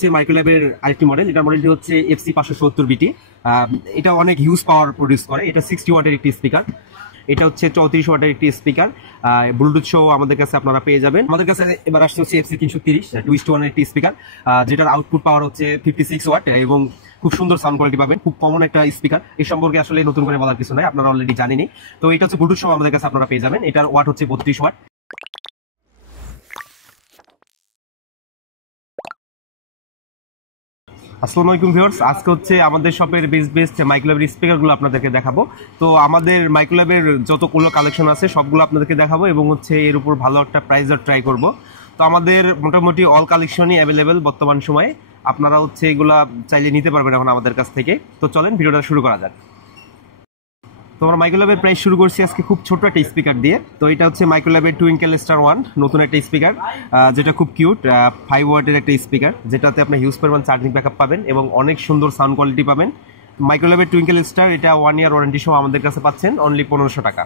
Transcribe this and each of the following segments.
হচ্ছে মাইক্রোল্যাবের আরেকটি মডেল। এটার মডেলটি হচ্ছে FC570BT। এটা অনেক হিউজ পাওয়ার প্রডিউস করে। এটা 60 ওয়াটের একটি স্পিকার। এটা হচ্ছে 34 ওয়াটের একটি স্পিকার। ব্লুটুথ সহ আমাদের কাছে আপনারা পেয়ে যাবেন। আমাদের কাছে এবার আসছে হচ্ছে FC330 2:1 একটি স্পিকার, যেটার আউটপুট পাওয়ার হচ্ছে 56 ওয়াট এবং খুব সুন্দর সাউন্ড কোয়ালিটি পাবেন। খুব কমন একটা স্পিকার, এই সম্পর্কে আসলে নতুন করে বলার কিছু নাই, আপনারা অলরেডি জানেনই। তো এটা হচ্ছে ব্লুটুথ সহ আমাদের কাছে আপনারা পেয়ে যাবেন। এটার ওয়াট হচ্ছে 32 ওয়াট। আসসালামু আলাইকুম ভিউয়ার্স, আজকে হচ্ছে আমাদের শপের বেস্ট মাইক্রোল্যাবের স্পিকারগুলো আপনাদেরকে দেখাবো। তো আমাদের মাইক্রোল্যাবের যতগুলো কালেকশন আছে সবগুলো আপনাদেরকে দেখাবো এবং হচ্ছে এর উপর ভালো একটা প্রাইসও ট্রাই করব। তো আমাদের মোটামুটি অল কালেকশনই অ্যাভেলেবেল বর্তমান সময়ে, আপনারা হচ্ছে এগুলা চাইলে নিতে পারবেন এখন আমাদের কাছ থেকে। তো চলেন ভিডিওটা শুরু করা যাক। তো আমরা মাইক্রোল্যাবের প্রাইস শুরু করছি আজকে খুব ছোট একটা স্পিকার দিয়ে। তো এটা হচ্ছে মাইক্রোল্যাবের টুইঙ্কেল স্টার 1 নতুন একটা স্পিকার, যেটা খুব কিউট 5 ওয়াটের একটা স্পিকার, যেটাতে আপনি হিউজ পরিমাণ চার্জিং ব্যাকআপ পাবেন এবং অনেক সুন্দর সাউন্ড কোয়ালিটি পাবেন। মাইক্রোল্যাবের টুইঙ্কেল স্টার, এটা 1 ইয়ার ওয়ারেন্টি সহ আমাদের কাছে পাচ্ছেন অনলি 1500 টাকা।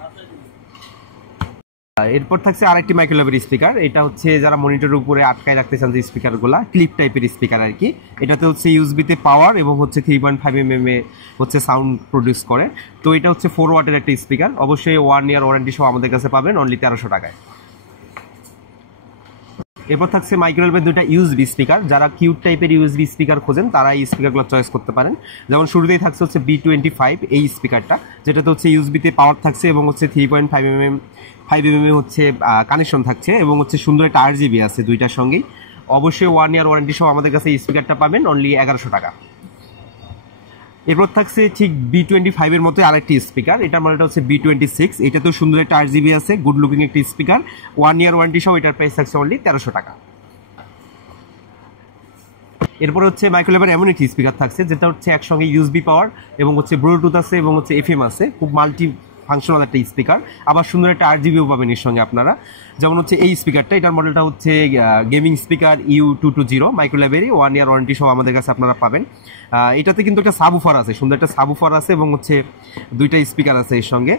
এরপর থাকছে আরেকটি মাইক্রোল্যাবের স্পিকার। এটা হচ্ছে যারা মনিটরের উপরে আটকায় রাখতে চান যে স্পিকারগুলো, ক্লিপ টাইপের স্পিকার আর কি। এটাতে হচ্ছে ইউএসবিতে পাওয়ার এবং হচ্ছে 3.5 mm এ হচ্ছে সাউন্ড প্রডিউস করে। তো এটা হচ্ছে 4 ওয়াটের একটা স্পিকার, অবশ্যই 1 ইয়ার ওয়ারেন্টি সহ আমাদের কাছে পাবেন অনলি 1300 টাকায়। এরপর থাকছে মাইক্রোল্যাবের দুইটা ইউএসবি স্পিকার। যারা কিউট টাইপের ইউএসবি স্পিকার খোঁজেন তারা এই স্পিকারগুলো চয়েস করতে পারেন। যেমন শুরুতেই থাকছে হচ্ছে B25 এই স্পিকারটা, যেটাতে হচ্ছে ইউএসবিতে পাওয়ার থাকছে এবং হচ্ছে 3.5 mm হচ্ছে কানেকশন থাকছে এবং হচ্ছে সুন্দর একটা RGB আছে দুইটার সঙ্গেই। অবশ্যই 1 ইয়ার ওয়ারেন্টি সহ আমাদের কাছে এই স্পিকারটা পাবেন অনলি 1100 টাকা। এরপর থাকছে ঠিক B25 এর মতো আরেকটি স্পিকার। এটার মডেলটা হচ্ছে B26। এটাতেও সুন্দর একটা RGB আছে, গুড লুকিং একটি স্পিকার, 1 ইয়ার ওয়ারেন্টি সহ এটার প্রাইস থাকছে অনলি 1300 টাকা। এরপর হচ্ছে মাইক্রোল্যাবের এমন একটি স্পিকার থাকছে যেটা হচ্ছে একসঙ্গে ইউএসবি পাওয়ার এবং হচ্ছে ব্লুটুথ আছে এবং হচ্ছে FM আছে, খুব মাল্টি ফাংশনাল একটা স্পিকার, আবার সুন্দর একটা RGBও পাবেন এর সঙ্গে আপনারা। যেমন হচ্ছে এই স্পিকারটা, এটার মডেলটা হচ্ছে gaming speaker U220 মাইক্রোল্যাবেরই, 1 year warranty সহ আমাদের কাছে আপনারা পাবেন। এটাতে কিন্তু একটা সাবউফার আছে, সুন্দর একটা সাবউফার আছে এবং হচ্ছে দুইটা স্পিকার আছে এর সঙ্গে,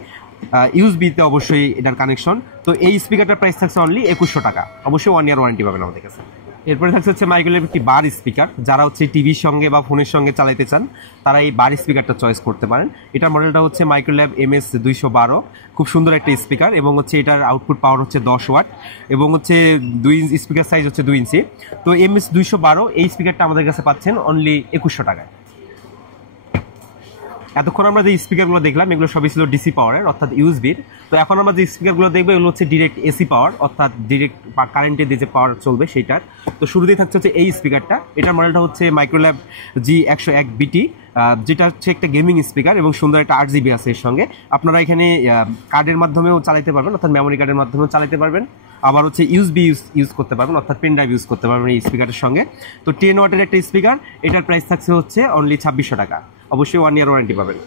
ইউএসবিতে অবশ্যই এটার কানেকশন। তো এই স্পিকারটার প্রাইস থাকছে অনলি 2100 টাকা, অবশ্যই 1 ইয়ার ওয়ারেন্টি পাবেন আমাদের কাছে। এরপরে থাকছে হচ্ছে মাইক্রোল্যাবের একটি বার স্পিকার। যারা হচ্ছে টিভির সঙ্গে বা ফোনের সঙ্গে চালাইতে চান তারা এই বার স্পিকারটা চয়েস করতে পারেন। এটার মডেলটা হচ্ছে মাইক্রোল্যাব MS212, খুব সুন্দর একটা স্পিকার এবং হচ্ছে এটার আউটপুট পাওয়ার হচ্ছে 10 ওয়াট এবং হচ্ছে 2 ইঞ্চি স্পিকার সাইজ হচ্ছে 2 ইঞ্চি। তো MS212 এই স্পিকারটা আমাদের কাছে পাচ্ছেন অনলি 2100 টাকায়। এতক্ষণ আমরা যে স্পিকারগুলো দেখলাম এগুলো সবই ছিল ডিসি পাওয়ারের অর্থাৎ ইউএসবির। তো এখন আমরা যে স্পিকারগুলো দেখবো এগুলো হচ্ছে ডিরেক্ট এসি পাওয়ার অর্থাৎ ডিরেক্ট কারেন্টে দিয়ে যে পাওয়ার চলবে সেইটার। তো শুরুতেই থাকছে হচ্ছে এই স্পিকারটা। এটার মডেলটা হচ্ছে মাইক্রোল্যাব G101BT, যেটা হচ্ছে একটা গেমিং স্পিকার এবং সুন্দর একটা RGB আছে এর সঙ্গে। আপনারা এখানে কার্ডের মাধ্যমেও চালাতে পারবেন অর্থাৎ মেমোরি কার্ডের মাধ্যমেও চালাতে পারবেন, আবার হচ্ছে ইউএসবি ইউজ করতে পারবেন অর্থাৎ পেন ড্রাইভ ইউজ করতে পারবেন এই স্পিকারের সঙ্গে। তো 10 ওয়াটের একটা স্পিকার, এটার প্রাইস থাকছে হচ্ছে অনলি 2600 টাকা, অবশ্যই 1 ইয়ার ওয়ারেন্টি পাবেন।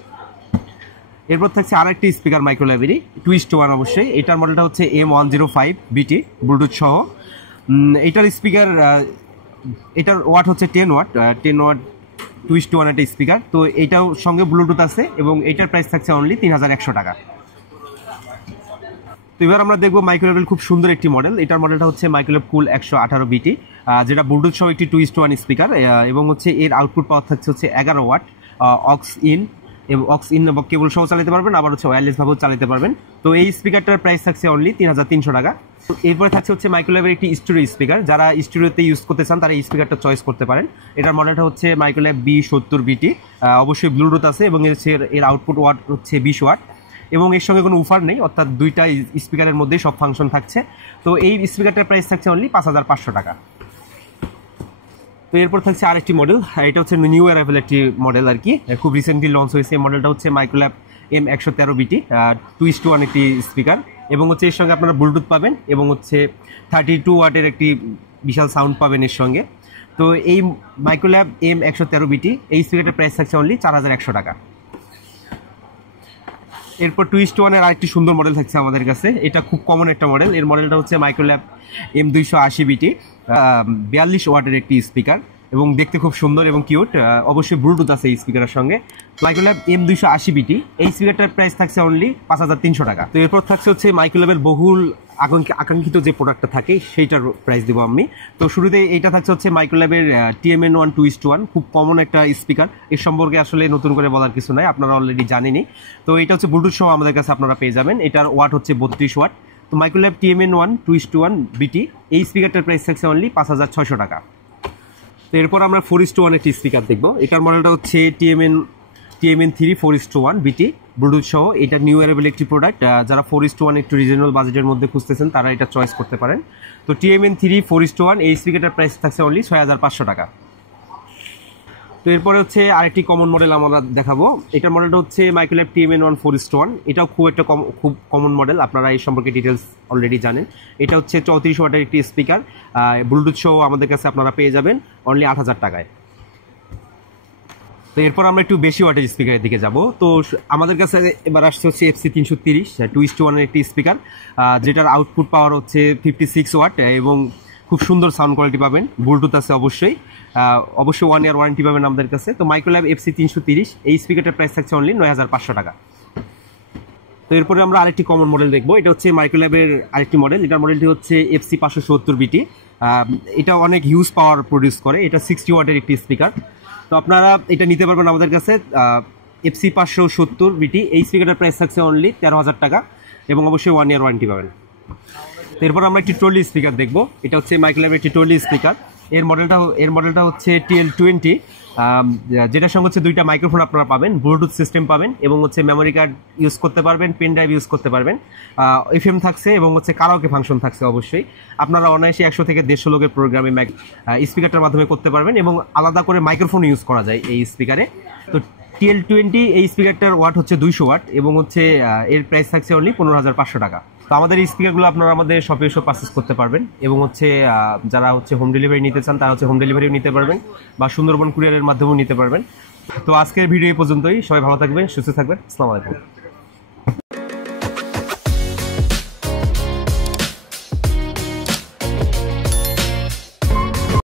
এরপর থাকছে আরেকটি স্পিকার মাইক্রোল্যাবেরই 2:1 অবশ্যই। এটার মডেলটা হচ্ছে M105BT ব্লুটুথ সহ। এটার স্পিকার, এটার ওয়াট হচ্ছে 10 ওয়াট 2:1 একটা স্পিকার। তো এটাও সঙ্গে ব্লুটুথ আছে এবং এটার প্রাইস থাকছে অনলি 3100 টাকা। তো এবার আমরা দেখবো মাইক্রোল্যাবের খুব সুন্দর একটি মডেল। এটার মডেলটা হচ্ছে মাইক্রোল্যাব কুল 118BT, যেটা ব্লুটুথ সহ একটি 2:1 স্পিকার এবং হচ্ছে এর আউটপুট পাওয়ার থাকছে হচ্ছে 11 ওয়াট, অক্স ইন এবং কেবল সহ চালাতে পারবেন, আবার হচ্ছে ওয়্যারলেস ভাবেও চালাতে পারবেন। তো এই স্পিকারটার প্রাইস থাকছে অনলি 3300 টাকা। এরপরে থাকছে হচ্ছে মাইক্রোল্যাবের একটি স্টুডিও স্পিকার। যারা স্টুডিওতে ইউজ করতে চান তারা এই স্পিকারটা চয়েস করতে পারেন। এটার মডেলটা হচ্ছে মাইক্রোল্যাব B70BT, অবশ্যই ব্লুটুথ আছে এবং এর আউটপুট ওয়াট হচ্ছে 20 ওয়াট এবং এর সঙ্গে কোনো উফার নেই অর্থাৎ দুইটা স্পিকারের মধ্যেই সব ফাংশন থাকছে। তো এই স্পিকারটার প্রাইস থাকছে অনলি 5500 টাকা। তো এরপর থাকছে আরেকটি মডেল, এটা হচ্ছে নিউ অ্যারাইভেল একটি মডেল আর কি, খুব রিসেন্টলি লঞ্চ হয়েছে। এই মডেলটা হচ্ছে মাইক্রোল্যাব M113BT 2:1 একটি স্পিকার এবং হচ্ছে এর সঙ্গে আপনারা ব্লুটুথ পাবেন এবং হচ্ছে 32 ওয়াটের একটি বিশাল সাউন্ড পাবেন এর সঙ্গে। তো এই মাইক্রোল্যাব M113BT এই স্পিকারটার প্রাইস থাকছে অনলি 4100 টাকা। এরপর 2:1 এর আরেকটি সুন্দর মডেল থাকছে আমাদের কাছে। এটা খুব কমন একটা মডেল। এর মডেলটা হচ্ছে মাইক্রোল্যাব M280BT 42 ওয়াটের একটি স্পিকার এবং দেখতে খুব সুন্দর এবং কিউট। অবশ্যই ব্লুটুথ আছে এই স্পিকারের সঙ্গে। মাইক্রোল্যাব M280BT, এই স্পিকারটার প্রাইস থাকছে অনলি 5,300 টাকা। তো এরপর থাকছে হচ্ছে মাইক্রোল্যাবের বহুল আকাঙ্ক্ষিত যে প্রোডাক্টটা থাকে সেইটার প্রাইস দেবো আমি। তো শুরুতে এইটা থাকছে হচ্ছে মাইক্রোল্যাবের TMN1 2:1, খুব কমন একটা স্পিকার। এর সম্পর্কে আসলে নতুন করে বলার কিছু নাই, আপনারা অলরেডি জানেনই। তো এটা হচ্ছে ব্লুটুথ সহ আমাদের কাছে আপনারা পেয়ে যাবেন। এটার ওয়াট হচ্ছে 32 ওয়াট। তো মাইক্রোল্যাব TMN1 2:1BT, এই স্পিকারটার প্রাইস থাকছে অনলি 5,600 টাকা। তো এরপর আমরা 4:1 একটি স্পিকার দেখবো। এটার মডেলটা হচ্ছে TMN3 4:1BT, ব্লুটুথ সহ। এটা নিউ অ্যারেবল একটি প্রোডাক্ট। যারা 4:1 একটু রিজনেবল বাজেটের মধ্যে খুঁজতেছেন তারা এটা চয়েস করতে পারেন। তো TMN3 4:1, এই স্পিকারটার প্রাইস থাকছে অনলি 6,500 টাকা। তো এরপরে হচ্ছে আরেকটি কমন মডেল আমরা দেখাবো। এটার মডেলটা হচ্ছে মাইক্রোল্যাব TMN1 4:1। এটাও খুব কমন মডেল, আপনারা এই সম্পর্কে ডিটেলস অলরেডি জানেন। এটা হচ্ছে 34 ওয়াটের একটি স্পিকার, ব্লুটুথ সহ আমাদের কাছে আপনারা পেয়ে যাবেন অনলি 8,000 টাকায়। তো এরপর আমরা একটু বেশি ওয়াটেজ স্পিকারের দিকে যাব। তো আমাদের কাছে এবার আসছে হচ্ছে FC330 2:1 একটি স্পিকার, যেটার আউটপুট পাওয়ার হচ্ছে 56 ওয়াট এবং খুব সুন্দর সাউন্ড কোয়ালিটি পাবেন। ব্লুটুথ আছে অবশ্যই 1 ইয়ার ওয়ারেন্টি পাবেন আমাদের কাছে। তো মাইক্রোল্যাব FC330, এই স্পিকারটার প্রাইস থাকছে অনলি 9,500 টাকা। তো এরপরে আমরা আরেকটি কমন মডেল দেখবো। এটা হচ্ছে মাইক্রোল্যাবের আরেকটি মডেল। এটার মডেলটি হচ্ছে FC570BT। এটা অনেক হিউজ পাওয়ার প্রডিউস করে। এটা 60 ওয়াটের একটি স্পিকার। তো আপনারা এটা নিতে পারবেন আমাদের কাছে। FC570BT, এই স্পিকারটার প্রাইস থাকছে অনলি 13,000 টাকা এবং অবশ্যই 1 ইয়ার ওয়ারেন্টি পাবেন। তো এরপর আমরা একটি ট্রলি স্পিকার দেখবো। এটা হচ্ছে মাইক্রোল্যাবের একটি ট্রলি স্পিকার। এর মডেলটা হচ্ছে TL20, যেটার সঙ্গে হচ্ছে দুইটা মাইক্রোফোন আপনারা পাবেন, ব্লুটুথ সিস্টেম পাবেন এবং হচ্ছে মেমোরি কার্ড ইউজ করতে পারবেন, পেন ড্রাইভ ইউজ করতে পারবেন। FM থাকছে এবং হচ্ছে কারাওকে ফাংশন থাকছে। অবশ্যই আপনারা অনায়াসে 100 থেকে 150 লোকের প্রোগ্রামে স্পিকারটার মাধ্যমে করতে পারবেন এবং আলাদা করে মাইক্রোফোন ইউজ করা যায় এই স্পিকারে। তো TL20, এই স্পিকারটার ওয়াট হচ্ছে 200 ওয়াট এবং হচ্ছে এর প্রাইস থাকছে অনলি 15,500 টাকা। তো আমাদের এই স্পিকারগুলো আপনারা আমাদের শপে এসে পারচেস করতে পারবেন এবং হচ্ছে যারা হচ্ছে হোম ডেলিভারি নিতে চান তারা হচ্ছে হোম ডেলিভারিও নিতে পারবেন বা সুন্দরবন কুরিয়ারের মাধ্যমেও নিতে পারবেন। তো আজকের ভিডিও এই পর্যন্তই। সবাই ভালো থাকবেন, সুস্থ থাকবেন। আসসালামু আলাইকুম।